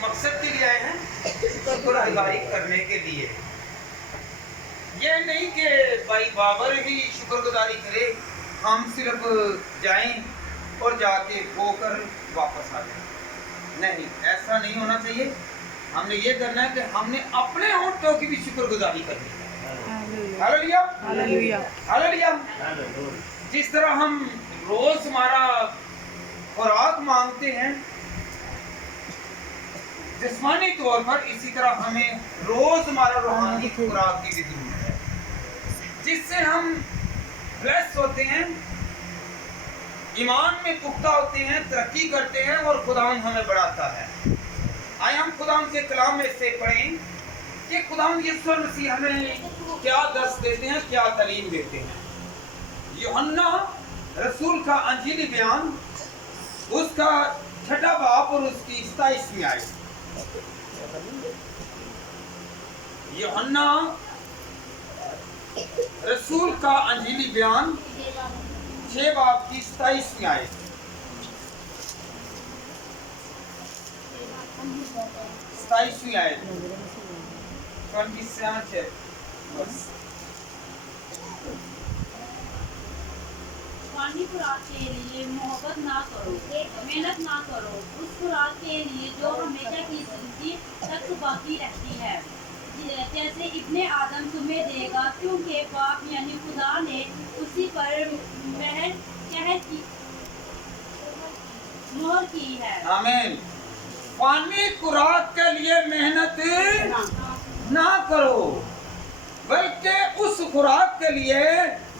مقصد کے لیے آئے ہیں شکر گزاری کرنے کے لیے. یہ نہیں کہ بھائی بابر ہی شکر گزاری کرے، ہم صرف جائیں اور جا کے ہو کر واپس آ جائیں. نہیں، ایسا نہیں ہونا چاہیے. ہم نے یہ کرنا ہے کہ ہم نے اپنے ہونٹوں کی بھی شکر گزاری کرنی ہے. Hallelujah hallelujah hallelujah. جس طرح ہم روز ہمارا خوراک مانگتے ہیں جسمانی طور پر، اسی طرح ہمیں روز ہمارا روحانی خوراک کی بھی ضرورت ہے، جس سے ہم بلیس ہوتے ہیں، ایمان میں پختہ ہوتے ہیں، ترقی کرتے ہیں اور خداوند ہمیں بڑھاتا ہے. آئے ہم خداوند کے کلام میں سے پڑھیں کہ خداوند یسوع مسیح ہمیں کیا درس دیتے ہیں، کیا تعلیم دیتے ہیں. یوحنا رسول کا انجیلی بیان، اس کا 6واں باب اور اس کی 27ویں آیت. یوحنا رسول کا انجیلی بیان 6 باب کی 27ویں آیت. 27ویں آیت 27 پانی خوراک کے لیے محبت نہ کرو، محنت نہ کرو اس خوراک کے لیے جو ہمیشہ کی زندگی تک باقی رہتی ہے، جیسے ابن آدم تمہیں دے گا، کیونکہ باپ یعنی خدا نے اسی پر مہر کی ہے. آمین. پانی خوراک کے لیے محنت نہ کرو، بلکہ اس خوراک کے لیے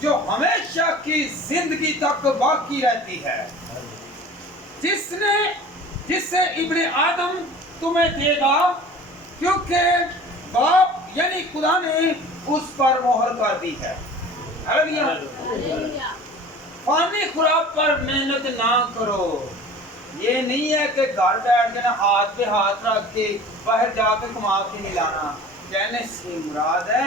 جو ہمیشہ کی زندگی تک باقی رہتی ہے، جس سے ابن آدم تمہیں دے گا، کیونکہ باپ یعنی خدا نے اس پر مہر کر دی ہے. ہاللویا. پانی خوراک پر محنت نہ کرو. یہ نہیں ہے کہ گھر بیٹھ کے نا ہاتھ پہ ہاتھ رکھ کے باہر جا کے کما کے نہیں لانا. کہنے سے مراد ہے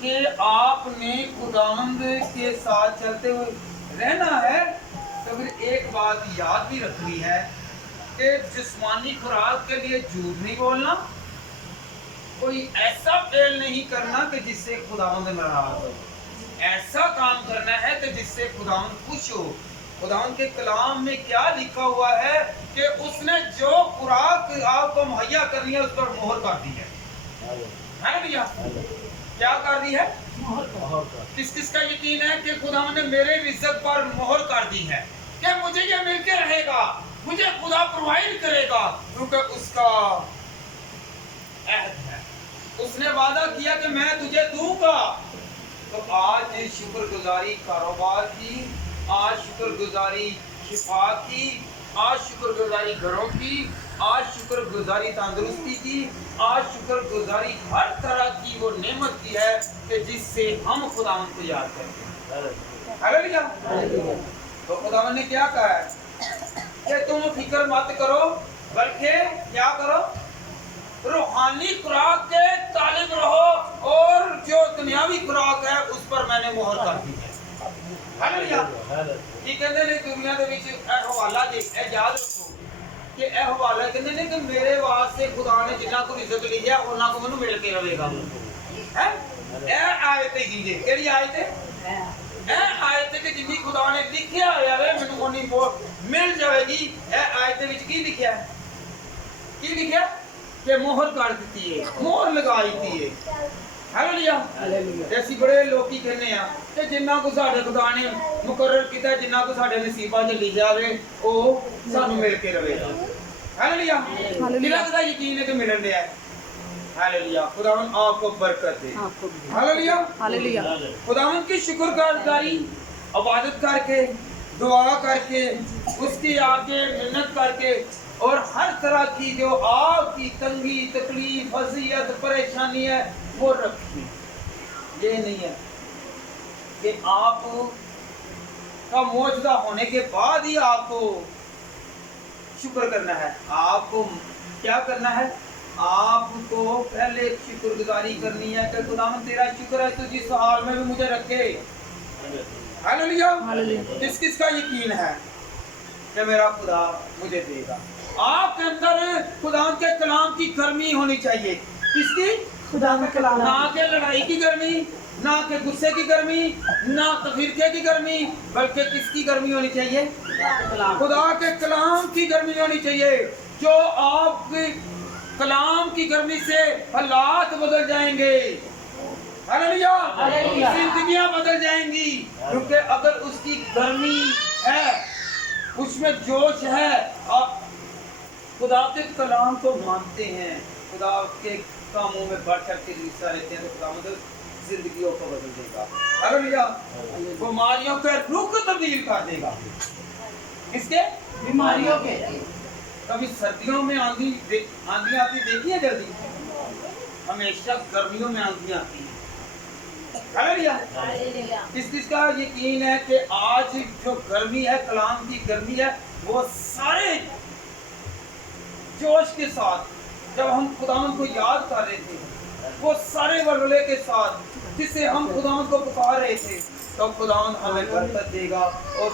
کہ آپ نے خداوند کے ساتھ چلتے ہوئے رہنا ہے. تو پھر ایک بات یاد بھی رکھنی ہے کہ جسمانی خوراک کے لیے جھوٹ نہیں بولنا، کوئی ایسا فعل نہیں کرنا کہ جس سے خداوند ناراض ہو. ایسا کام کرنا ہے کہ جس سے خداوند خوش ہو. خداوند کے کلام میں کیا لکھا ہوا ہے کہ اس نے جو خوراک آپ کو مہیا کرنی ہے اس پر مہر کر دی ہے. ہاللویا. کیا کر دی ہے؟ کس کا یقین ہے کہ خداوند نے میرے رزق پر مہر کر دی ہے کہ مجھے یہ مل کے رہے گا، مجھے خدا پرووائڈ کرے گا، کیونکہ اس کا عہد ہے. اس نے وعدہ کیا کہ میں تجھے دوں گا. تو آج شکر گزاری کاروبار کی، آج شکر گزاری شفا کی، آج شکر گزاری گھروں کی، آج شکر گزاری تندرستی کی، آج شکر گزاری ہر طرح کی وہ نعمت کی ہے کہ جس سے ہم خداوند کو یاد کرتے ہیں. ہاللویا. تو خداوند نے کیا کہا ہے کہ تم فکر مت کرو، بلکہ کیا کرو؟ روحانی خوراک کے طالب رہو، اور جو دنیاوی خوراک ہے اس پر میں نے مہر کر دی ہے. ہاللویا. یہ کہندے نے دنیا دے وچ اے حوالہ دے، اے یاد رکھو کہ اے حوالہ کہندے نے کہ میرے واسطے خدا نے جنہ کو رزق لکھیا انہاں کو مینوں مل کے رہے گا. ہے اے آیت ہی جی کیڑی آیت ہے؟ اے آیت کہ جنی خدا نے لکھیا ہوا ہے مینوں اونی مل جائے گی. اے آیت وچ کی لکھیا ہے؟ کی لکھیا کہ مہر کر دیتی ہے، مہر لگائی دی ہے. ہاللویا. ایسی بڑے لوکی کہنے ہیں کہ جنہ کو ساڈے خدا نے مقرر کیتا ہے، جنہ کو ساڈے نصیباں وچ لکھیا ہوئے او سانوں مل کے رہے گا. ہاللویا. دل دا یقین ہے کہ ملن دیا ہے. ہاللویا. خداوند آپ کو برکت دے. ہاللویا. ہاللویا. خداوند کی شکر گزاری عبادت کر کے، دعا کر کے، اس کی آگے محنت کر کے، اور ہر طرح کی جو آپ کی تنگی، تکلیف، اذیت، پریشانی ہے وہ رکھیے. یہ نہیں ہے کہ آپ کا معجزہ ہونے کے بعد ہی آپ کو شکر کرنا ہے. آپ کو کیا کرنا ہے؟ آپ کو پہلے شکر گزاری کرنی ہے کہ خداوند تیرا شکر ہے تو جس حال میں بھی مجھے رکھے. ہاللویا. کس کا یقین ہے کہ میرا خدا مجھے دے گا؟ آپ کے اندر خدا کے کلام गर्मी होनी चाहिए। किसकी? खुदा का कलाम। ना के लड़ाई की गर्मी, ना के गुस्से की गर्मी, ना तफरीके की गर्मी, बल्कि किसकी गर्मी होनी चाहिए? खुदा के कलाम की गर्मी होनी चाहिए। जो आपकी कलाम की गर्मी से हालात बदल जाएंगे, हालेलुया, जिंदगियां बदल जाएंगी। क्योंकि अगर उसकी गर्मी है, उसमें जोश है, आप खुदा के कलाम को मानते हैं, खुदा के कामों में बढ़ चढ़ के हिस्सा लेते हैं, तो खुदा मतलब जिंदगियों को बदल देगा। हालेलुया, बीमारियों के रुख तब्दील कर देगा। किसके? बीमारियों के। कभी सर्दियों में आंधी आती देखी है जल्दी? हमेशा गर्मियों में आंधी आती है। हालेलुया, किस का यकीन है कि आज जो गर्मी है, कलाम की गर्मी है, वो सारे जोश के साथ जब हम खुदावंद को याद कर रहे थे, वो सारे वलवले के साथ जिससे हम खुदावंद को पुकार रहे थे, तो खुदावंद हमें बरकत देगा और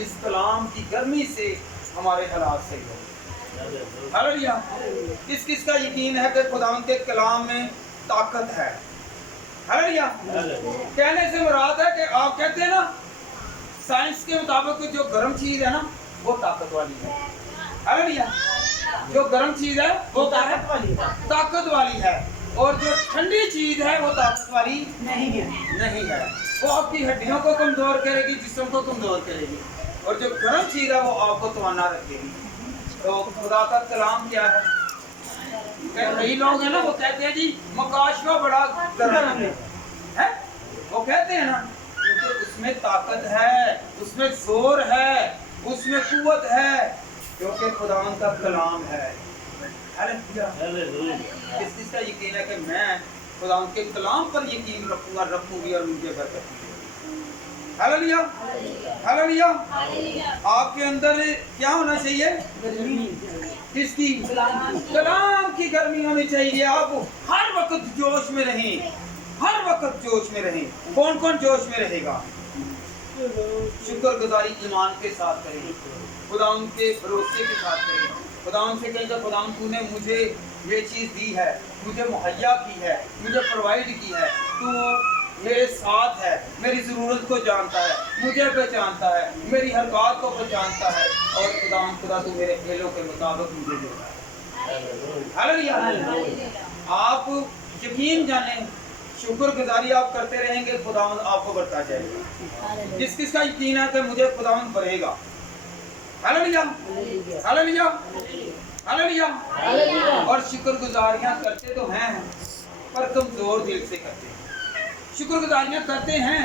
इस कलाम की गर्मी से हमारे हालात सही होंगे। हालेलुया, किस का यकीन है कि खुदावंद के कलाम में ताकत है? हालेलुया, कहने से मुराद है कि आप कहते हैं ना, साइंस के मुताबिक जो गर्म चीज है ना, वो ताकत वाली है। हालेलुया, जो गर्म चीज है वो ताकत वाली है, और जो ठंडी चीज है वो ताकत वाली नहीं है। वो आपकी हड्डियों को कमजोर करेगी, जिस्म को कमजोर करेगी, और जो गर्म चीज है वो आपको तवाना रखेगी। तो खुदा का कलाम क्या है? कई लोग हैं ना, वो कहते हैं जी मकाशवा बड़ा गर्म है, वो कहते हैं ना, क्योंकि उसमें ताकत है, उसमें जोर है, उसमें कुव्वत है, क्योंकि खुदावंद का कलाम है। किसका यकीन है कि मैं खुदावंद के कलाम पर यकीन रखूंगी और मुझे बरकत मिलेगी। Hallelujah, hallelujah. आपके अंदर क्या होना चाहिए? किसकी? कलाम की गर्मी होनी चाहिए। आप हर वक्त जोश में रहें, हर वक्त जोश में रहें। कौन कौन जोश में रहेगा? शुक्रगुजारी ईमान के साथ करें, खुदावंद के भरोसे के साथ करें। खुदावंद से कहें, खुदावंद तूने मुझे ये चीज़ दी है, मुझे मुहैया की है, मुझे प्रोवाइड की है, तू मेरे साथ है, मेरी ज़रूरत को जानता है, मुझे पहचानता है, मेरी हर बात को पहचानता है, और खुदा तू मेरे खेलों के मुताबिक मुझे देता है। हालेलुया, आप यकीन जानें, शुक्रगुजारी आप करते रहेंगे, खुदावंद आपको बढ़ता जाएगा। किस का यकीन है कि मुझे खुदावंद बढ़ेगा? Hallelujah, hallelujah, hallelujah. और शुक्रगुजारियां करते तो हैं, पर कमजोर दिल से करते हैं। शुक्रगुजारियां करते हैं,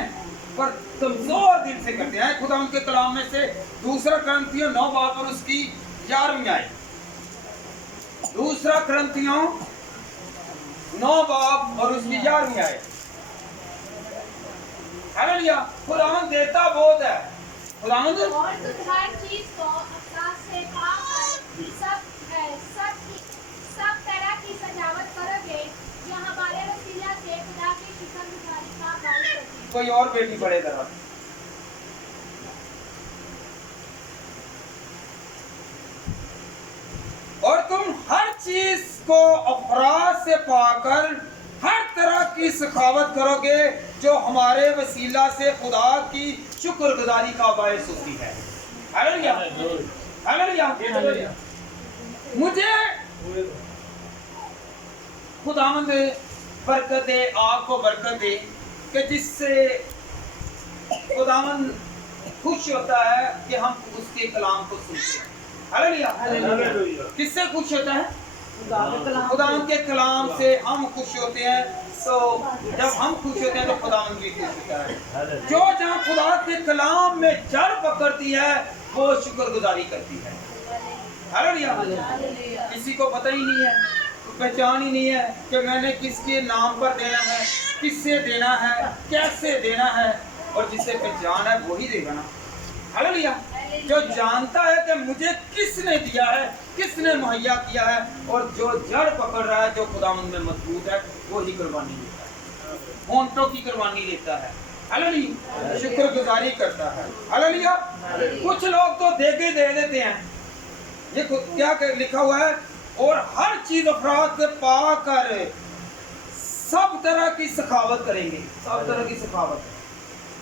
पर कमजोर दिल से करते हैं। खुदावंद के कलाम में से दूसरा करंथियों 9 बाब और उसकी 11वीं आयत, दूसरा करंथियों 9 बाब और उसकी 11वीं आयत। हालेलुया, खुदावंद देता बहुत है। खुदावंद और तुम हर चीज को अफसास से पाकर सब तरह की सजावट करोगे, जो हमारे वसीला से खुदा की शुक्रगुजारी का बायस होती है। कोई और बेटी पढ़े जरा। और तुम हर चीज को अफराज से पाकर हर तरह की सखावत करोगे, जो हमारे वसीला से खुदा की शुक्रगुजारी का बायस होती है। Hallelujah, hallelujah. मुझे खुदावंद बरकत दे, आपको बरकत दे, कि जिससे खुदावंद खुश होता है कि हम उसके कलाम को सुनते हैं। हालेलुया, किससे खुश होता है? खुदावंद के कलाम से हम खुश होते हैं। तो जब हम खुश होते हैं तो खुदावंद भी खुश होता है। जो जहाँ खुदा के कलाम में जड़ पकड़ती है, वो शुक्रगुजारी करती है। हालेलुया, किसी को पता ही नहीं है, पहचान ही नहीं है कि मैंने किसके नाम पर देना है, किससे देना है, कैसे देना है, और जिसे पहचान है वही देगा ना। हालेलुया, जो जानता है कि मुझे किसने दिया है, किसने मुहैया किया है, और जो जड़ पकड़ रहा है, जो खुदावंद में मजबूत है, वो ही कुर्बानी देता है, होंठों की कुर्बानी देता है। हालेलुया, शुक्रगुजारी करता है। हालेलुया, कुछ लोग तो दे के दे देते हैं। ये क्या लिखा हुआ है? और हर चीज अफराद से पा कर सब तरह की सखावत करेंगे। सब तरह की सखावत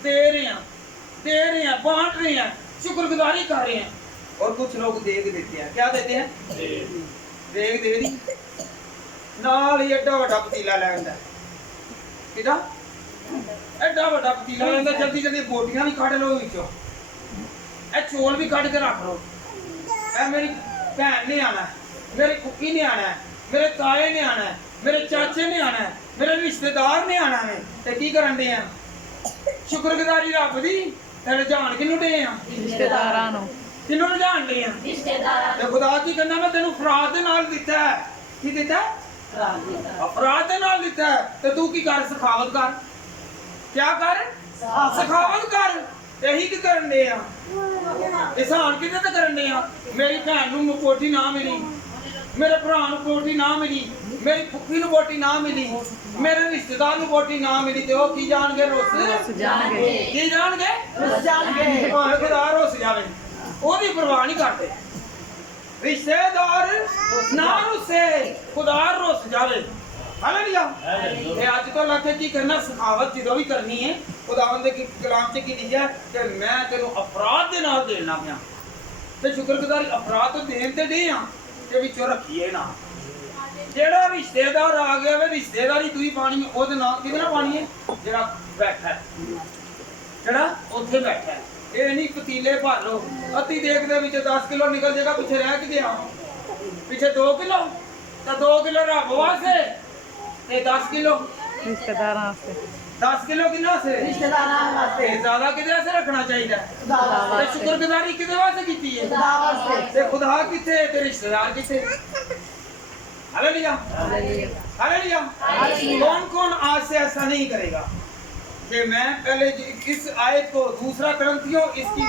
दे रहे हैं, बांट रहे हैं, शुक्रगुजारी कर रहे हैं। और कुछ लोग देख देते हैं। क्या देते हैं? देख दे दी नाल ही एडा वड्डा पतीला लैंदा किदा एडा वड्डा पतीला लैंदा, जल्दी जल्दी बोटियां भी कढ लो विचों, ए चौल भी कढ के रख लो, ए मेरी भैन ने आना है, मेरी कुकी ने आना है, मेरे ताए ने आना है, मेरे चाचे ने आना है, मेरे रिश्तेदार ने आना है। ते की करन दे आ? शुक्रगुजारी रब दी ते रजान किनू दे आ? रिश्तेदारां नूं। किनू रजान दे आ? रिश्तेदार ते खुदा की कहना मैं तेनू अफराद दे नाल दिता है। की दिता है? अफराद दे नाल दिता है। ते तू की कर? सखावत कर। क्या कर? सखावत कर। यही की करन दे आ? एहसान किते ते करन दे आ? मेरी भैन नूं कोठी ना मिली, मेरे भरा नूं कोठी ना मिली, मेरी फुफी नूं कोठी ना मिली, मेरे रिश्तेदार नूं कोठी ना मिली, ते ओ की जाणगे? रुस जाणगे। की जाणगे? रुस जाणगे। भावें खुदा रुस जावे, ओदी परवाह नहीं करते। रिश्तेदार ना रुसे, खुदा रुस जावे। हालेलुया। ये आज तो लगे की करना सखावत जो भी करनी है, खुदावंद दे कलाम च की लिखा है कि मैं तेनू अफराद दे नाल देना पिया। ते शुक्रगुजारी अफराद तो देन ते दे आ ते विचों रखिए ना। जेड़ा रिश्तेदार आ गया वे रिश्तेदारी तू ही पानी है, ओदे नाल किदे नाल पानी है? जेड़ा बैठा है, जेड़ा उत्थे बैठा है। ये नहीं पतीले भर लो, अति देख दे विच 10 किलो निकल जाएगा, पीछे रह के गया पीछे 2 किलो, तो 2 किलो रब वास्ते ते 10 किलो रिश्तेदारां वास्ते। 10 किलो किन्ना से? रिश्तेदारां वास्ते। ते ज्यादा किदे वास्ते रखना चाहिए? खुदा ते वास्ते। शुक्रगुजारी किदे वास्ते कीती है? खुदा वास्ते। ते खुदा किथे ते रिश्तेदार किथे? हालेलुया। हालेलुया। कौन कौन आज से ऐसा नहीं करेगा कि मैं पहले इस आयत को दूसरा करंथियों इसकी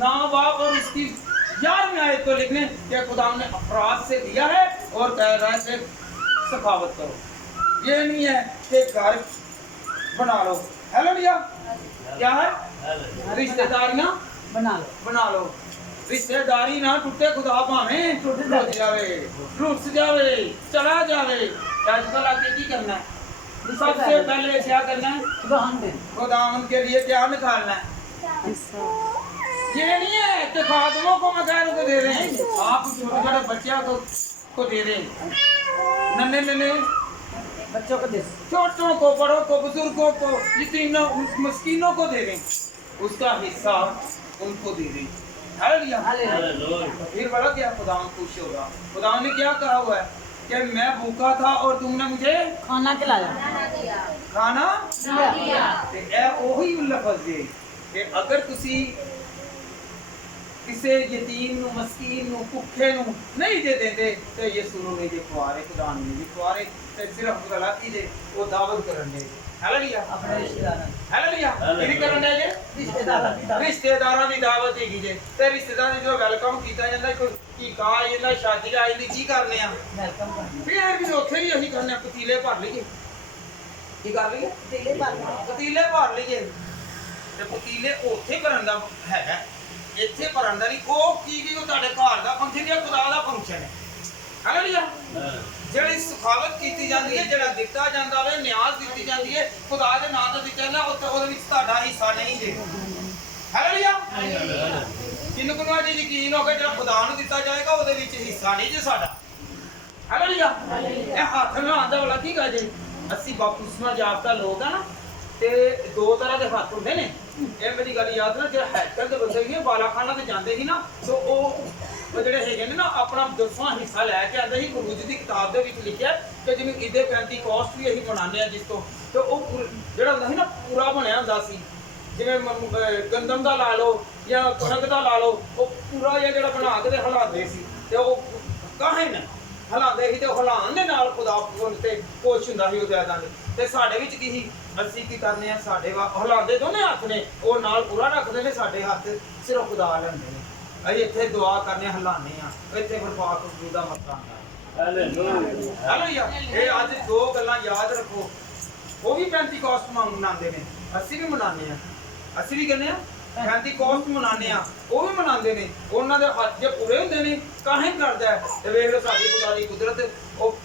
9 बाब और इसकी 11वीं आयत को लिखने कि खुदा ने अफराद से दिया है और कह रहा है कि सखावत करो। ये नहीं है कि घर बना लो। हालेलुया। क्या है? रिश्तेदारियां बना लो। रिश्तेदारी ना टूटे, खुदा भावें टूट जावे, रुस जावे, चला जावे। आजकल आके की करना है? सबसे पहले क्या करना है? खुदावंद के लिए क्या निकालना है? ये नहीं है कि खादमों को मकान को दे रहे हैं, आप छोटे छोटे बच्चों को दे रहे हैं, नन्हे बच्चों को दे, छोटों को, बड़ों को, बुजुर्गों को, यतीमों मस्कीनों को दे रहे हैं, उसका हिस्सा उनको दे रहे हैं। हालेलुया। फिर बड़ा क्या खुदावंद खुश होगा? खुदावंद ने क्या कहा हुआ है कि मैं भूखा था और तुमने मुझे खाना खिलाया, खाना दिया। ते ए ओही लफज है कि अगर तुसी किसी यतीम नू, मस्कीन नू, भुखे नू नहीं दे देंदे ते यीशु नू नहीं दे खुआरे, खुदा नू नहीं दे खुआरे, ते सिर्फ गलती दे वो दावत करन दे। हालेलुया। अपने रिश्तेदारां। हालेलुया। किहड़ी करन दे जे? रिश्तेदारां दी दावत हैगी जे। ते रिश्तेदारां जो वेलकम कीता जांदा, कोई की का आइंदा, शादी आई दी, की करने आ? वेलकम करना। फिर भी उत्थे ही असीं करने पतीले भर लईए। की कर लईए? पतीले भर। पतीले भर लईए। ते पतीले उत्थे भरन दा हैगा, ਇੱਥੇ ਭਰਨ ਦਾ ਨਹੀਂ। ਉਹ ਕੀ ਉਹ ਤੁਹਾਡੇ ਘਰ ਦਾ ਫੰਕਸ਼ਨ ਜਾਂ ਖੁਦਾ ਦਾ ਫੰਕਸ਼ਨ ਹੈ। ਹਾਲੇਲੂਇਆ। ਜਿਹੜੀ ਸਖਾਵਤ ਕੀਤੀ ਜਾਂਦੀ ਹੈ, ਜਿਹੜਾ ਦਿੱਤਾ ਜਾਂਦਾ ਵੇ, ਨਿਆਜ਼ ਦਿੱਤੀ ਜਾਂਦੀ ਹੈ, ਖੁਦਾ ਦੇ ਨਾਮ ਦਾ ਦਿੱਤਾ ਜਾਂਦਾ, ਉਹਦੇ ਵਿੱਚ ਤੁਹਾਡਾ ਹਿੱਸਾ ਨਹੀਂ ਜੇ। ਹਾਲੇਲੂਇਆ। ਕਿੰਨੂੰ ਕਿੰਨੂੰ ਅੱਜ ਯਕੀਨ ਹੋ ਗਿਆ ਜਿਹੜਾ ਖੁਦਾ ਨੂੰ ਦਿੱਤਾ ਜਾਏਗਾ ਉਹਦੇ ਵਿੱਚ ਹਿੱਸਾ ਨਹੀਂ ਜੇ ਸਾਡਾ? ਹਾਲੇਲੂਇਆ। ਇਹ ਹੱਥ ਨਾਲ ਦਾ ਵਾਲਾ ਕੀ ਗਾ ਜੇ? ਅਸੀਂ ਬਪਤਿਸਮਾ ਯਾਫਤਾ ਲੋਕ ਆ ਨਾ, ਤੇ 2 ਤਰ੍ਹਾਂ ਦੇ ਹੱਥ ਹੁੰਦੇ ਨੇ। ਇਹ ਮੇਰੀ ਗੱਲ ਯਾਦ ਨਾ, ਜਿਹੜਾ ਹੈਕਰ ਦੇ ਬੰਦੇ ਸੀ ਬਾਲਾਖਾਨਾ ਤੇ ਜਾਂਦੇ ਸੀ ਨਾ, ਤੇ ਉਹ ਜਿਹੜੇ ਹੈਗੇ ਨੇ ਨਾ ਆਪਣਾ 10ਵਾਂ ਹਿੱਸਾ ਲੈ ਕੇ ਆਉਂਦੇ ਸੀ। ਗੁਰੂ ਜੀ ਦੀ ਕਿਤਾਬ ਦੇ ਵਿੱਚ ਲਿਖਿਆ ਕਿ ਜਿਵੇਂ ਈਦੇ ਪੈਂਤੀਕੋਸਟ ਵੀ ਅਸੀਂ ਮਨਾਉਂਦੇ ਆ ਜਿਸ ਤੋਂ, ਤੇ ਉਹ ਜਿਹੜਾ ਹੁੰਦਾ ਸੀ ਨਾ ਪੂਰਾ ਬਣਿਆ ਹੁੰਦਾ ਸੀ, ਜਿਵੇਂ ਗੰਦਮ ਦਾ ਲਾ ਲਓ ਜਾਂ ਕਣਕ ਦਾ ਲਾ ਲਓ, ਉਹ ਪੂਰਾ ਜਿਹੜਾ ਬਣਾ ਕੇ ਤੇ ਹਿਲਾਉਂਦੇ ਸੀ, ਤੇ ਉਹ ਕਾਹੇ ਨਾ ਹਿਲਾਉਂਦੇ ਸੀ, ਤੇ ਉਹ ਹਿਲਾਉਣ ਦੇ ਨਾਲ ਖੁਦਾ ਤੇ ਖੁਸ਼ ਹੁੰਦਾ ਸੀ ਉਹ ਜ਼ਿਆਦਾ। ਤੇ ਸਾਡੇ ਵਿੱਚ ਕੀ ਸੀ? ਅਸੀਂ ਕੀ ਕਰਨੇ ਆ? ਸਾਡੇ ਹਿਲਾਉਂਦੇ ਦੋਨੇ ਹੱਥ ਨੇ, ਉਹ ਨਾਲ ਪੂਰਾ ਰੱਖਦੇ ਨੇ, ਸਾਡੇ ਹੱਥ ਸਿਰਫ ਖੁਦਾ ਲੈਂਦੇ ਨੇ। ਅਸੀਂ ਇੱਥੇ ਦੁਆ ਕਰਨੇ, ਹਿਲਾਉਂਦੇ ਆ, ਇੱਥੇ ਫਿਰ ਪਾਕ ਖੁਦਾ ਦਾ ਮਸਲਾ ਹੁੰਦਾ। ਹਾਲੇਲੂਇਆ। ਇਹ ਅੱਜ 2 ਗੱਲਾਂ ਯਾਦ ਰੱਖੋ। ਉਹ ਵੀ ਪੈਂਤੀਕੋਸਟ ਮਨਾਉਂਦੇ ਨੇ, ਅਸੀਂ ਵੀ ਮਨਾਉਂਦੇ ਆ। ਅਸੀਂ ਵੀ ਕਹਿੰਦੇ ਆ ਪੈਂਤੀਕੋਸਤ ਮਨਾਉਂਦੇ ਆ, ਉਹ ਵੀ ਮਨਾਉਂਦੇ ਨੇ, ਉਹਨਾਂ ਦੇ ਹੱਥ ਜੇ ਪੂਰੇ ਹੁੰਦੇ ਨੇ ਕਾਹੇ ਕਰਦਾ ਹੈ। ਤੇ ਵੇਖ ਲਓ ਸਾਡੀ ਖੁਦਾ ਦੀ ਕੁਦਰਤ, ਉਹ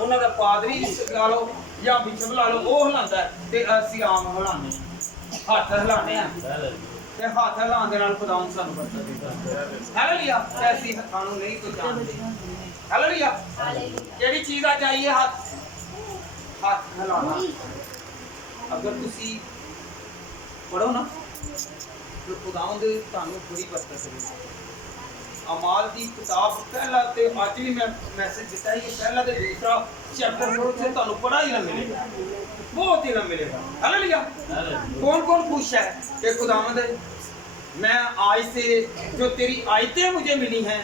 ਉਹਨਾਂ ਦਾ ਪਾਦਰੀ ਲਾ ਲਓ ਜਾਂ ਬਿਸ਼ਪ ਲਾ ਲਓ, ਉਹ ਹਿਲਾਉਂਦਾ ਹੈ ਤੇ ਅਸੀਂ ਆਮ ਹਿਲਾਉਂਦੇ ਹਾਂ, ਹੱਥ ਹਿਲਾਉਂਦੇ ਆ ਤੇ ਹੱਥ ਹਿਲਾਉਣ ਦੇ ਨਾਲ ਖੁਦਾ ਸਾਨੂੰ ਬਰਕਤ ਦਿੰਦਾ। ਹਾਲੇਲੂਇਆ। ਤੇ ਅਸੀਂ ਹੱਥਾਂ ਨੂੰ ਨਹੀਂ ਕੋਈ ਜਾਣਦੇ। ਹਾਲੇਲੂਇਆ। ਕਿਹੜੀ ਚੀਜ਼ ਆ ਚਾਹੀਏ? ਹੱਥ ਹਿਲਾਉਣਾ। ਅਗਰ ਤੁਸੀਂ ਪੜੋ ਨਾ ਤੇ ਖੁਦਾਵੰਦ ਤੁਹਾਨੂੰ ਬੜੀ ਬਰਕਤ ਦੇਵੇਗਾ। ਅਮਾਲ ਦੀ ਕਿਤਾਬ ਪਹਿਲਾ ਤੇ ਅੱਜ ਵੀ ਮੈਂ ਮੈਸੇਜ ਦਿੱਤਾ ਹੈ ਕਿ ਪਹਿਲਾ ਤੇ ਦੂਸਰਾ ਚੈਪਟਰ ਪੜੋ ਤੇ ਤੁਹਾਨੂੰ ਪੜਾ ਹੀ ਨਾ ਮਿਲੇਗਾ, ਬਹੁਤ ही ना मिलेगा। हालेलुया। कौन कौन खुश है कि खुदावंद मैं आज से जो तेरी आयतें मुझे मिली हैं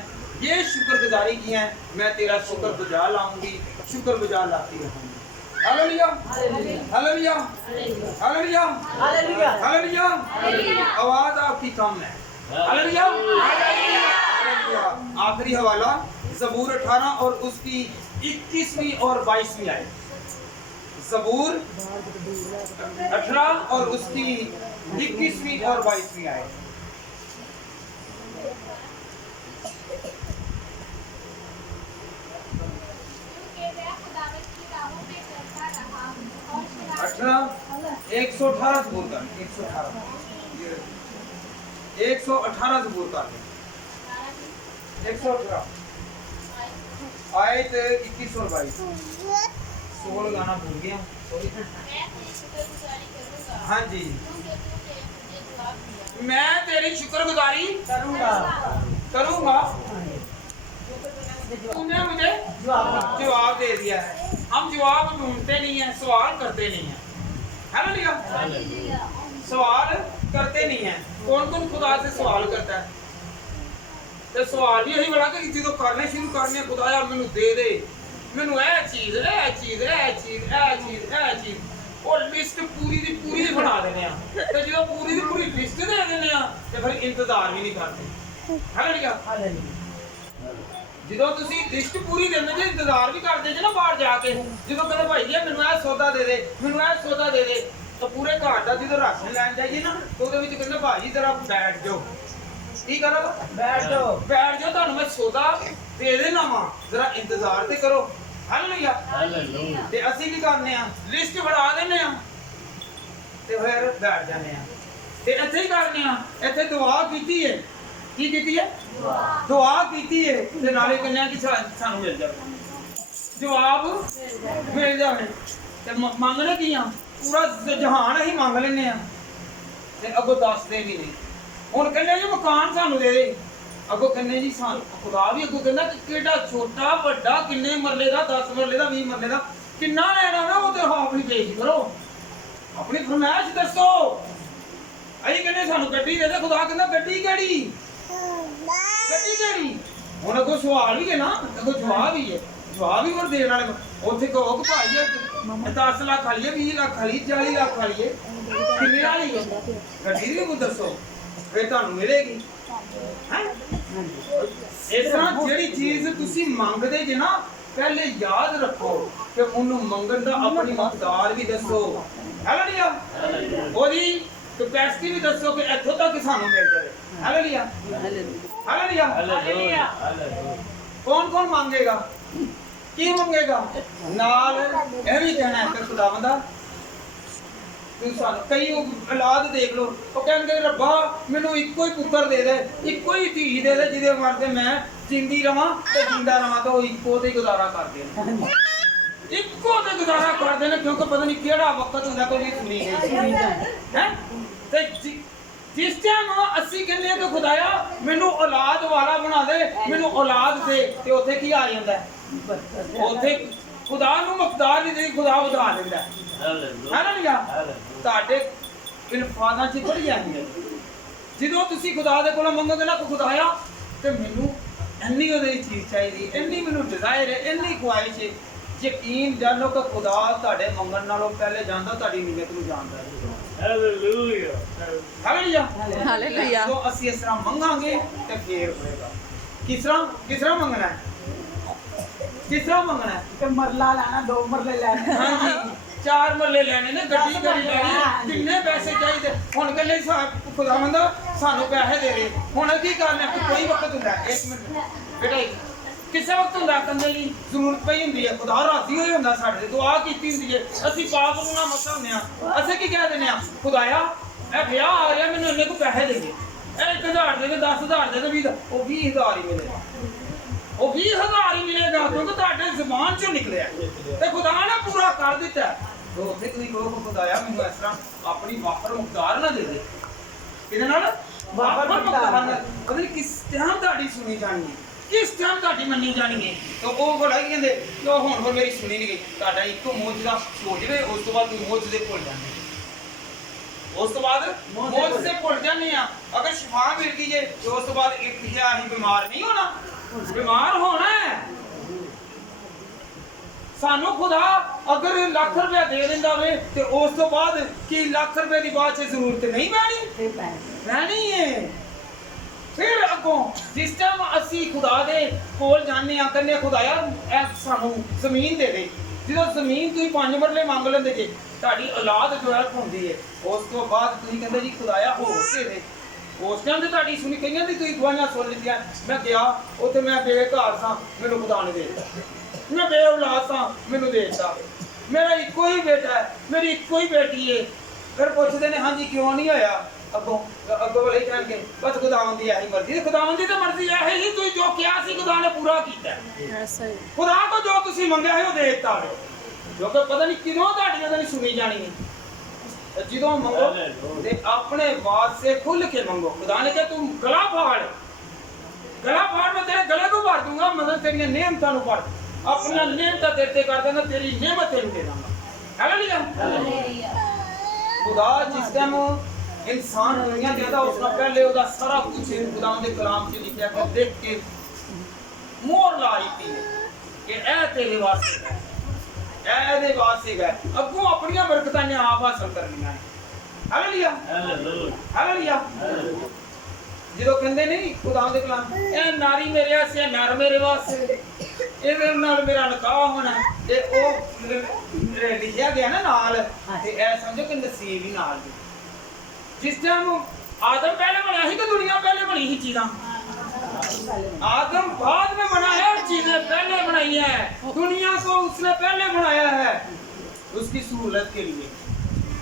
ये शुक्रगुजारी की हैं, मैं तेरा शुक्रगुजार लाऊंगी, शुक्रगुजार लाती रहूंगी। Hallelujah hallelujah hallelujah hallelujah hallelujah. आवाज आपकी कम है। Hallelujah hallelujah. आखिरी हवाला ज़बूर 18 और उसकी 21वीं और 22वीं आयत। ज़बूर 18 और उसकी 21वीं और 22वीं आयत। क्योंकि वह खुदावंद की राहों में चलता रहा और शराब 118 ज़बूर का 118 ज़बूर का 118 आयत 21 और 22। 16 गाना भूल गया। हाँ जी। मैं तेरी शुक्रगुजारी करूंगा करूंगा, तूने मुझे जवाब दे दिया है। हम जवाब ढूंढते नहीं है, सवाल करते नहीं है। हालेलुया। सवाल करते नहीं है। कौन कौन खुदा से सवाल करता है? तो सवाल यही बड़ा कि जो करने शुरू करने खुदाया मैनू दे दे, मैनू ए चीज ए चीज ए चीज ए चीज ए चीज और लिस्ट पूरी दी पूरी बना देने आ ते जो पूरी दी पूरी लिस्ट दे देने आ ते फिर इंतजार भी नहीं करते। Hallelujah hallelujah. ਜਦੋਂ ਤੁਸੀਂ ਲਿਸਟ ਪੂਰੀ ਦਿੰਦੇ ਜੇ ਇੰਤਜ਼ਾਰ ਵੀ ਕਰਦੇ ਜੇ ਨਾ ਬਾਹਰ ਜਾ ਕੇ, ਜਦੋਂ ਕਹਿੰਦੇ ਭਾਈ ਜੀ ਮੈਨੂੰ ਇਹ ਸੌਦਾ ਦੇ ਦੇ, ਮੈਨੂੰ ਇਹ ਸੌਦਾ ਦੇ ਦੇ, ਤਾਂ ਪੂਰੇ ਘਰ ਦਾ ਜਦੋਂ ਰਾਸ਼ਨ ਲੈਣ ਜਾਈਏ ਨਾ ਉਹਦੇ ਵਿੱਚ ਕਹਿੰਦੇ ਭਾਜੀ ਜ਼ਰਾ ਬੈਠ ਜਾਓ। ਕੀ ਕਰੋ? बैठ जाओ ਬੈਠ ਜਾਓ, ਤੁਹਾਨੂੰ ਮੈਂ ਸੌਦਾ ਦੇ ਦੇਣਾ ਵਾ, ਜ਼ਰਾ ਇੰਤਜ਼ਾਰ ਤੇ ਕਰੋ। Hallelujah hallelujah. ਤੇ ਅਸੀਂ ਕੀ ਕਰਨੇ ਆ? ਲਿਸਟ ਫੜਾ ਦਿੰਨੇ ਆ ਤੇ ਫਿਰ ਬੈਠ ਜਾਂਦੇ ਆ। ਤੇ ਇੱਥੇ ਹੀ ਕਰਨੇ ਆ, ਇੱਥੇ ਦੁਆ ਕੀਤੀ ਹੈ। ਕੀ ਕੀਤੀ ਹੈ? ਦੁਆ ਕੀਤੀ ਹੈ ਤੇ ਨਾਲੇ ਕਹਿੰਦੇ ਆ ਕਿ ਸਾਨੂੰ ਮਿਲ ਜਾਵੇ, ਜਵਾਬ ਮਿਲ ਜਾਵੇ। ਤੇ ਮੰਗਣਾ ਕੀ ਆ? ਪੂਰਾ ਜਹਾਨ ਅਸੀਂ ਮੰਗ ਲੈਨੇ ਆ ਤੇ ਅੱਗੋਂ ਦੱਸਦੇ ਵੀ ਨਹੀਂ। ਹੁਣ ਕਹਿੰਦੇ ਜੀ ਮਕਾਨ ਸਾਨੂੰ ਦੇ ਦੇ, ਅੱਗੋਂ ਕਹਿੰਦੇ ਜੀ ਸਾਨੂੰ ਖੁਦਾ ਵੀ ਅੱਗੋਂ ਕਹਿੰਦਾ ਕਿ ਕਿਹੜਾ ਛੋਟਾ ਵੱਡਾ ਕਿੰਨੇ ਮਰਲੇ ਦਾ, 10 ਮਰਲੇ ਦਾ, 20 ਮਰਲੇ ਦਾ, ਕਿੰਨਾ ਲੈਣਾ ਨਾ ਉਹ ਤੇ ਆਪਣੀ ਪੇਸ਼ ਕਰੋ, ਆਪਣੀ ਫਰਮਾਇਸ਼ ਦੱਸੋ। ਅਸੀਂ ਕਹਿੰਦੇ ਸਾਨੂੰ ਗੱਡੀ ਦੇ ਦੇ, ਖੁਦਾ ਕਹਿੰਦਾ ਗੱਡੀ ਕਿਹੜੀ? ਗੱਡੀ ਕਿਹੜੀ? ਹੁਣ ਅੱਗੋਂ ਸਵਾਲ ਵੀ ਹੈ ਨਾ, ਅੱਗੋਂ ਜਵਾਬ ਵੀ ਹੈ, ਜਵਾਬ ਵੀ ਹੋਰ ਦੇਣ ਵਾਲੇ। ਉੱਥੇ ਕਹੋ ਕਿ ਭਾਈ 10 ਲੱਖ ਵਾਲੀ ਹੈ, 20 ਲੱਖ ਵਾਲੀ, 40 ਲੱਖ ਵਾਲੀ ਹੈ, ਕਿੰਨੇ ਵਾਲੀ ਹੈ ਗੱਡੀ ਦੀ ਵੀ ਦੱਸੋ, ਫਿਰ ਤੁਹਾਨੂੰ ਮਿਲੇਗੀ। ਹੈ ਇਸ ਤਰ੍ਹਾਂ ਜਿਹੜੀ ਚੀਜ਼ ਤੁਸੀਂ ਮੰਗਦੇ ਜੇ ਨਾ ਪਹਿਲੇ ਯਾਦ ਰੱਖੋ ਕਿ ਉਹਨੂੰ ਮੰਗਣ ਦਾ ਆਪਣੀ ਮਕਦਾਰ ਵੀ ਦੱਸੋ। ਹਾਲੇਲੂਇਆ। ਉਹਦੀ ਕੈਪੈਸਿਟੀ ਵੀ ਦੱਸੋ ਕਿ ਇੱਥੋਂ ਤੱਕ ਸਾਨੂੰ ਮਿਲ ਜਾਵੇ। Hallelujah hallelujah hallelujah. ਕੌਣ ਕੌਣ ਮੰਗੇਗਾ? ਕੀ ਮੰਗੇਗਾ? ਨਾਲ ਇਹ ਵੀ ਕਹਿਣਾ ਹੈ ਕਿ ਖੁਦਾਵੰਦਾ ਤੂੰ ਸਾਨੂੰ, ਕਈ ਔਲਾਦ ਦੇਖ ਲਓ ਉਹ ਕਹਿੰਦੇ ਰੱਬਾ ਮੈਨੂੰ ਇੱਕੋ ਹੀ ਪੁੱਤਰ ਦੇ ਦੇ, ਇੱਕੋ ਹੀ ਧੀ ਦੇ ਦੇ ਜਿਹਦੇ ਮਰਦੇ ਮੈਂ ਜਿੰਦੀ ਰਵਾਂ ਤੇ ਜਿੰਦਾ ਰਵਾਂ, ਤਾਂ ਉਹ ਇੱਕੋ ਤੇ ਗੁਜ਼ਾਰਾ ਕਰਦੇ ਨੇ, ਇੱਕੋ ਤੇ ਗੁਜ਼ਾਰਾ ਕਰਦੇ ਨੇ, ਕਿਉਂਕਿ ਪਤਾ ਨਹੀਂ ਕਿਹੜਾ ਵਕਤ ਹੁੰਦਾ ਕੋਈ ਸੁਣੀ ਗਈ ਹੈ। ਤੇ ਜਿਸ ਟਾਈਮ ਅਸੀਂ ਕਹਿੰਦੇ ਹਾਂ ਕਿ ਖੁਦਾਇਆ ਮੈਨੂੰ ਔਲਾਦ ਵਾਲਾ ਬਣਾ ਦੇ, ਮੈਨੂੰ ਔਲਾਦ ਦੇ, ਤੇ ਉੱਥੇ ਕੀ ਆ ਜਾਂਦਾ? ਉੱਥੇ ਖੁਦਾ ਨੂੰ ਮਕਦਾਰ ਨਹੀਂ ਦੇ, ਖੁਦਾ ਵਧਾ ਦਿੰਦਾ। ਹਾਲੇਲੂਇਆ। ਤੁਹਾਡੇ ਇਨਫਾਜ਼ਾਂ 'ਚ ਬੜੀ ਅਹਿਮੀਅਤ ਜਦੋਂ ਤੁਸੀਂ ਖੁਦਾ ਦੇ ਕੋਲੋਂ ਮੰਗੋਗੇ ਨਾ, ਖੁਦਾਇਆ ਤੇ ਮੈਨੂੰ ਇੰਨੀ ਉਹਦੀ ਚੀਜ਼ ਚਾਹੀਦੀ, ਇੰਨੀ ਮੈਨੂੰ ਡਿਜ਼ਾਇਰ ਹੈ, ਇੰਨੀ ਖੁਆਇਸ਼ ਹੈ। ਯਕੀਨ ਜਾਣੋ ਕਿ ਖੁਦਾ ਤੁਹਾਡੇ ਮੰਗਣ ਨਾਲੋਂ ਪਹਿਲੇ ਜਾਣਦਾ, ਤੁਹਾਡੀ ਨੀਅਤ ਨੂੰ ਜਾਣਦਾ ਹੈ। Hallelujah hallelujah hallelujah. ਜਦੋਂ ਅਸੀਂ ਇਸ ਤਰ੍ਹਾਂ ਮੰਗਾਂਗੇ ਤੇ ਫੇਰ ਹੋਏਗਾ। ਕਿਸ ਤਰ੍ਹਾਂ ਮੰਗਣਾ ਹੈ? ਕਿਸ ਤਰ੍ਹਾਂ ਮੰਗਣਾ ਹੈ? ਤੇ ਮਰਲਾ ਲੈਣਾ, 2 ਮਰਲੇ ਲੈਣੇ। ਹਾਂਜੀ 4 ਮਰਲੇ ਲੈਣੇ ਨੇ, ਗੱਡੀ ਲੈਣੀ, ਕਿੰਨੇ ਪੈਸੇ ਚਾਹੀਦੇ? ਹੁਣ ਕਹਿੰਦੇ ਖੁਦਾਵੰਦ ਸਾਨੂੰ ਪੈਸੇ ਦੇ ਦੇ। ਹੁਣ ਕੀ ਕਰਨਾ? ਕੋਈ ਵਕਤ ਹੁੰਦਾ ਹੈ, 1 ਮਿੰਟ ਬੇਟਾ, ਕਿਸੇ ਵਕਤ ਹੁੰਦਾ ਕੰਦੇ ਦੀ ਜ਼ਰੂਰਤ ਪਈ ਹੁੰਦੀ ਹੈ, ਖੁਦਾ ਰਾਜ਼ੀ ਹੋਇਆ ਹੁੰਦਾ ਸਾਡੇ ਤੇ, ਦੁਆ ਕੀਤੀ ਹੁੰਦੀ ਹੈ, ਅਸੀਂ ਪਾਕ ਨੂੰ ਨਾ ਮਸਾ ਹੁੰਦੇ ਆ, ਅਸੀਂ ਕੀ ਕਹਿ ਦਿੰਦੇ ਆ? ਖੁਦਾਇਆ ਇਹ ਵਿਆਹ ਆ ਰਿਹਾ, ਮੈਨੂੰ ਇੰਨੇ ਕੁ ਪੈਸੇ ਦੇ ਦੇ, ਇਹ 1000 ਦੇ ਦੇ, 10,000 ਦੇ ਦੇ, 20, ਉਹ 20,000 ਹੀ ਮਿਲੇਗਾ, ਉਹ 20,000 ਹੀ ਮਿਲੇਗਾ, ਕਿਉਂਕਿ ਤੁਹਾਡੇ ਜ਼ੁਬਾਨ ਚੋਂ ਨਿਕਲਿਆ ਤੇ ਖੁਦਾ ਨੇ ਪੂਰਾ ਕਰ ਦਿੱਤਾ। ਤੇ ਉੱਥੇ ਤੁਸੀਂ ਕਹੋ ਖੁਦਾਇਆ ਮੈਨੂੰ ਇਸ ਤਰ੍ਹਾਂ ਆਪਣੀ ਵਾਫਰ ਮੁਕਤਾਰ ਨਾ ਦੇ ਦੇ। ਇਹਦੇ ਨਾਲ ਵਾਫਰ ਮੁਕਤਾਰ ਨਾਲ ਪਤਾ ਨਹੀਂ ਕਿਸ ਟਾਈਮ ਤੁਹਾਡੀ ਸੁਣੀ ਜਾਣੀ ਹੈ, ਕਿਸ ਟਾਈਮ ਤੁਹਾਡੀ ਮੰਨੀ ਜਾਣੀ ਹੈ। ਤੇ ਉਹ ਕੋਲ ਕੀ ਕਹਿੰਦੇ ਕਿ ਉਹ ਹੁਣ ਮੇਰੀ ਸੁਣੀ ਨਹੀਂ ਗਈ, ਤੁਹਾਡਾ ਇੱਕੋ ਮੌਜੂਦਾ ਹੋ ਜਾਵੇ, ਉਸ ਤੋਂ ਬਾਅਦ ਤੁਸੀਂ ਮੌਜੂਦੇ ਭੁੱਲ ਜਾਂਦੇ, ਉਸ ਤੋਂ ਬਾਅਦ ਮੌਜੂਦੇ ਭੁੱਲ ਜਾਂਦੇ ਆ। ਅਗਰ ਸ਼ਿਫਾ ਮਿਲ ਗਈ ਜੇ ਤੇ ਉਸ ਤੋਂ ਬਾਅਦ ਇੱਕ ਜਿਹਾ ਅਸੀਂ ਬਿਮਾਰ ਨਹੀਂ ਹੋਣਾ, ਬਿਮਾਰ ਹੋਣਾ ਹੈ। ਸਾਨੂੰ ਖੁਦਾ ਅਗਰ ਲੱਖ ਰੁਪਇਆ ਦੇ ਦਿੰਦਾ ਹੋਵੇ ਤੇ ਉਸ ਤੋਂ ਬਾਅਦ ਕੀ ਲੱਖ ਰੁਪਏ ਦੀ ਬਾਅਦ ਚ ਜ਼ਰੂਰਤ ਨਹੀਂ ਪੈਣੀ? ਪੈਣੀ ਹੈ। ਫਿਰ ਅੱਗੋਂ ਜਿਸ ਟਾਈਮ ਅਸੀਂ ਖੁਦਾ ਦੇ ਕੋਲ ਜਾਂਦੇ ਆ, ਕਹਿੰਦੇ ਖੁਦਾਇਆ ਇਹ ਸਾਨੂੰ ਜ਼ਮੀਨ ਦੇ ਦੇ, ਜਦੋਂ ਜ਼ਮੀਨ ਤੁਸੀਂ 5 ਮਰਲੇ ਮੰਗ ਲੈਂਦੇ ਜੇ, ਤੁਹਾਡੀ ਔਲਾਦ ਡਿਵੈਲਪ ਹੁੰਦੀ ਹੈ, ਉਸ ਤੋਂ ਬਾਅਦ ਤੁਸੀਂ ਕਹਿੰਦੇ ਜੀ ਖੁਦਾਇਆ ਹੋਰ ਦੇ ਦੇ। ਉਸ ਟਾਈਮ ਤੇ ਤੁਹਾਡੀ ਸੁਣੀ ਕਈਆਂ ਦੀ ਤੁਸੀਂ ਦੁਆਵਾਂ ਸੁਣ ਲਿੱਤੀਆਂ। ਮੈਂ ਗਿਆ ਉੱਥੇ ਮੈਂ ਬੇਘਰ ਸਾਂ, ਮੈਨੂੰ ਖੁਦਾ ਨੇ ਦੇ ਦਿੱਤਾ, ਮੈਂ ਬੇ ਔਲਾਦ ਸਾਂ, ਮੈਨੂੰ ਦੇ ਦਿੱਤਾ, ਮੇਰਾ ਇੱਕੋ ਹੀ ਬੇਟਾ ਹੈ, ਮੇਰੀ ਇੱਕੋ ਹੀ ਬੇਟੀ ਹੈ। ਫਿਰ ਪੁੱਛਦੇ ਨੇ ਹਾਂਜੀ ਕਿਉਂ ਨਹੀਂ ਹੋਇਆ? ਅੱਗੋਂ ਵਾਲੇ ਕਹਿਣਗੇ ਬਸ ਖੁਦਾਵੰਦ ਦੀ ਇਹੀ ਮਰਜ਼ੀ। ਖੁਦਾਵੰਦ ਦੀ ਤਾਂ ਮਰਜ਼ੀ ਇਹ ਹੀ, ਤੁਸੀਂ ਜੋ ਕਿਹਾ ਸੀ ਖੁਦਾ ਨੇ ਪੂਰਾ ਕੀਤਾ। ਖੁਦਾ ਕੋ ਜੋ ਤੁਸੀਂ ਮੰਗਿਆ ਹੈ ਉਹ ਦੇ ਦਿੱਤਾ ਹੈ, ਜੋ ਕਿ ਪਤਾ ਨਹੀਂ ਕਿਦੋਂ ਤੁਹਾਡੀ ਉਹਦੀ ਸੁਣੀ ਜਾਣੀ ਹੈ। ਜਦੋਂ ਮੰਗੋ ਤੇ ਆਪਣੇ ਵਾਸਤੇ ਖੁੱਲ ਕੇ ਮੰਗੋ। ਖੁਦਾ ਨੇ ਕਿਹਾ ਤੂੰ ਗਲਾ ਫਾੜ, ਗਲਾ ਫਾੜ, ਮੈਂ ਤੇਰੇ ਗਲੇ ਨੂੰ ਭਰ ਦੂੰਗਾ, ਮਤਲਬ ਤੇਰੀਆਂ ਨਿਯਮਤਾਂ ਨੂੰ ਭਰ, ਆਪਣਾ ਨਿਯਮਤਾਂ ਤੇਰੇ ਤੇ ਕਰ ਦੇਣਾ, ਤੇਰੀ ਨਿਯਮਤ ਤੈਨੂੰ ਦੇ ਦਾਂਗਾ। ਹਾਲੇਲੂਇਆ। ਖੁਦਾ ਜਿਸ ਟਾਈਮ इंसान दुनिया देता उसका पहले ਉਹਦਾ ਸਾਰਾ ਕੁਝ ਖੁਦਾ ਦੇ ਕਲਾਮ 'ਚ ਲਿਖਿਆ ਕਿ ਦੇਖ ਕੇ ਮੋਹਰ ਲਾਈ ਤੀ ਕਿ ਇਹ ਤੇਰੇ ਵਾਸਤੇ ਹੈ, ਇਹ ਇਹਦੇ ਵਾਸਤੇ ਹੈ, ਅੱਗੋਂ ਆਪਣੀਆਂ ਬਰਕਤਾਂ ਨੇ ਆਪ ਹਾਸਲ ਕਰਨੀਆਂ ਨੇ। Hallelujah hallelujah. ਜਦੋਂ ਕਹਿੰਦੇ ਨਹੀਂ ਖੁਦਾ ਦੇ ਕਲਾਮ ਇਹ ਨਾਰੀ ਮੇਰੇ ਵਾਸਤੇ, ਨਰ ਮੇਰੇ ਵਾਸਤੇ, ਇਹਦੇ ਨਾਲ ਮੇਰਾ ਨਿਕਾਹ ਹੋਣਾ, ਤੇ ਉਹ ਲਿਖਿਆ ਗਿਆ ਨਾ ਨਾਲ, ਤੇ ਇਹ ਸਮਝੋ ਕਿ ਨਸੀਬ ਹੀ ਨਾਲ ਦੀ। जिस टाइम आदम पहले बना ही तो दुनिया पहले बनी ही चीज़ें, आदम बाद में बना है, चीजें पहले बनाई है, दुनिया को उसने पहले बनाया है उसकी सहूलत के लिए,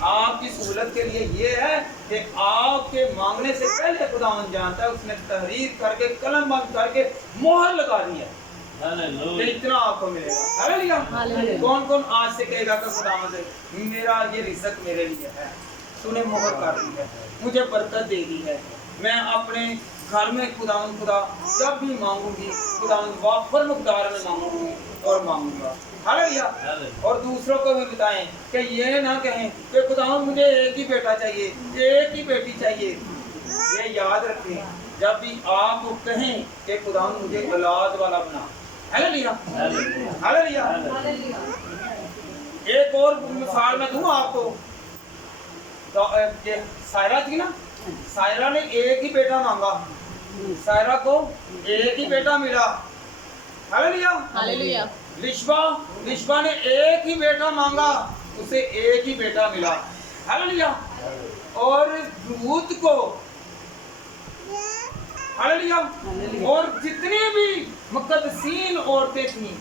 आपकी सहूलत के लिए। ये है कि आपके मांगने से पहले खुदावंद जानता है, उसने तहरीर करके कलम बंद करके मोहर लगा दी है, इतना आपको मिलेगा। हालेलुया। कौन कौन आज से कहेगा कि खुदावंद मेरा ये रिज़्क मेरे लिए है, तूने मोहर कर दी है, मुझे बरकत दे दी है, मैं अपने घर में खुदा जब भी मांगूंगी खुदा वाफर मुकदार में मांगूंगी और मांगूंगा। हालेलुया। और दूसरों को भी बताएं कि ये ना कहें कि खुदा मुझे एक ही बेटा चाहिए, एक ही बेटी चाहिए। ये याद रखें जब भी आप कहें कि खुदा मुझे औलाद वाला बना। Hallelujah hallelujah. एक और मिसाल मैं दूं आपको, तो सायरा थी ना, सायरा ने एक ही बेटा मांगा, सायरा को एक ही बेटा मिला। Hallelujah hallelujah. लिशबा ने एक ही बेटा मांगा, उसे एक ही बेटा मिला। हालेलुया। और रूत को, हालेलुया, और जितनी भी मुकद्दसीन औरतें थीं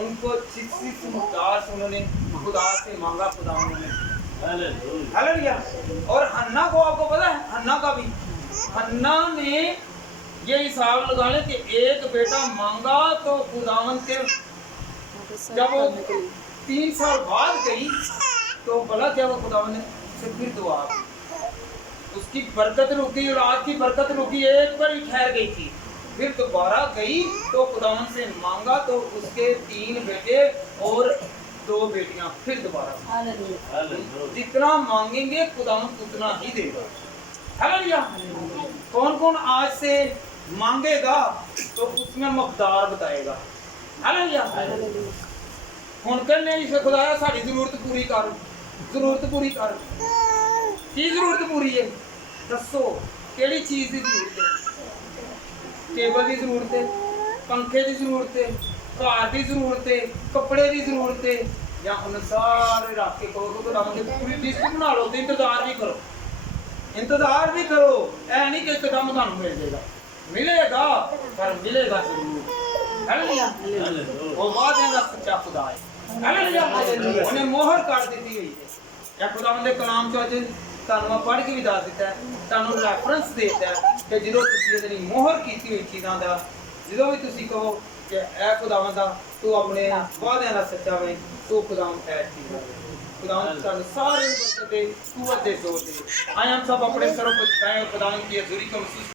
उनको जिस मुख्तार से उन्होंने खुदा से मांगा, खुदा उन्होंने। हालेलुया। और हन्ना को आपको पता है, हन्ना का भी, हन्ना ने ये हिसाब लगा लें कि एक बेटा मांगा तो खुदावंद के जब वो 3 साल बाद गई तो बोला क्या वो खुदावंद ने से फिर दुआ, उसकी बरकत रुकी, औलाद की बरकत रुकी, एक बार ही ठहर गई थी, फिर दोबारा गई तो खुदावंद से मांगा तो उसके 3 बेटे और 2 बेटियां, फिर दोबारा। जितना मांगेंगे खुदावंद उतना ही देगा। हालेलुया। कौन कौन आज से मांगेगा तो उसमें मकदार बताएगा। हालेलुया। हुण कहने इसे खुदाया साडी जरूरत पूरी कर, जरूरत पूरी कर। की जरूरत पूरी है दसो, केड़ी चीज की जरूरत है? टेबल की जरूरत है, पंखे की जरूरत है, घर की जरूरत है, कपड़े की जरूरत है, या उन सारे रख के कहो तो पूरी लिस्ट बना लो, इंतजार भी करो। ਇੰਤਜ਼ਾਰ ਵੀ ਕਰੋ, ਐ ਨਹੀਂ ਕਿ ਇੱਕਦਮ ਤੁਹਾਨੂੰ ਮਿਲ ਜਾਏਗਾ, ਮਿਲੇਗਾ ਪਰ ਮਿਲੇਗਾ ਜ਼ਰੂਰ। ਹਾਲੇਲੂਇਆ। ਉਹ ਵਾਅਦਿਆਂ ਦਾ ਸੱਚਾ ਖੁਦਾ ਹੈ। ਹਾਲੇਲੂਇਆ। ਉਹਨੇ ਮੋਹਰ ਕਰ ਦਿੱਤੀ ਹੋਈ ਹੈ। ਇਹ ਖੁਦਾਵੰਦ ਦੇ ਕਲਾਮ ਚੋਂ ਅੱਜ ਤੁਹਾਨੂੰ ਮੈਂ ਪੜ੍ਹ ਕੇ ਵੀ ਦੱਸ ਦਿੱਤਾ ਹੈ, ਤੁਹਾਨੂੰ ਰੈਫਰੈਂਸ ਦੇ ਦਿੱਤਾ ਹੈ ਕਿ ਜਦੋਂ ਤੁਸੀਂ ਇਹਦੇ ਲਈ ਮੋਹਰ ਕੀਤੀ ਹੋਈ ਚੀਜ਼ਾਂ ਦਾ, ਜਦੋਂ ਵੀ ਤੁਸੀਂ ਕਹੋ ਕਿ ਇਹ ਖੁਦਾਵੰਦ ਦਾ ਤੂੰ ਆਪਣੇ ਵਾਅਦਿਆਂ ਦਾ ਸੱਚਾ ਵੇ, ਤੂੰ ਖੁਦਾਵੰਦ ਹੈ ਠੀਕ ਹੈ। ਖੁਦਾਵੰਦ ਤੁਹਾਨੂੰ ਸਾਰੇ ਬਰਕਤ ਦੇ, ਕੂਵਤ ਦੇ, ਜ਼ੋਰ ਦੇ। ਆਏ ਹਮ सब अपने सरों को झुकाएं और खुदावंद की हज़ूरी को महसूस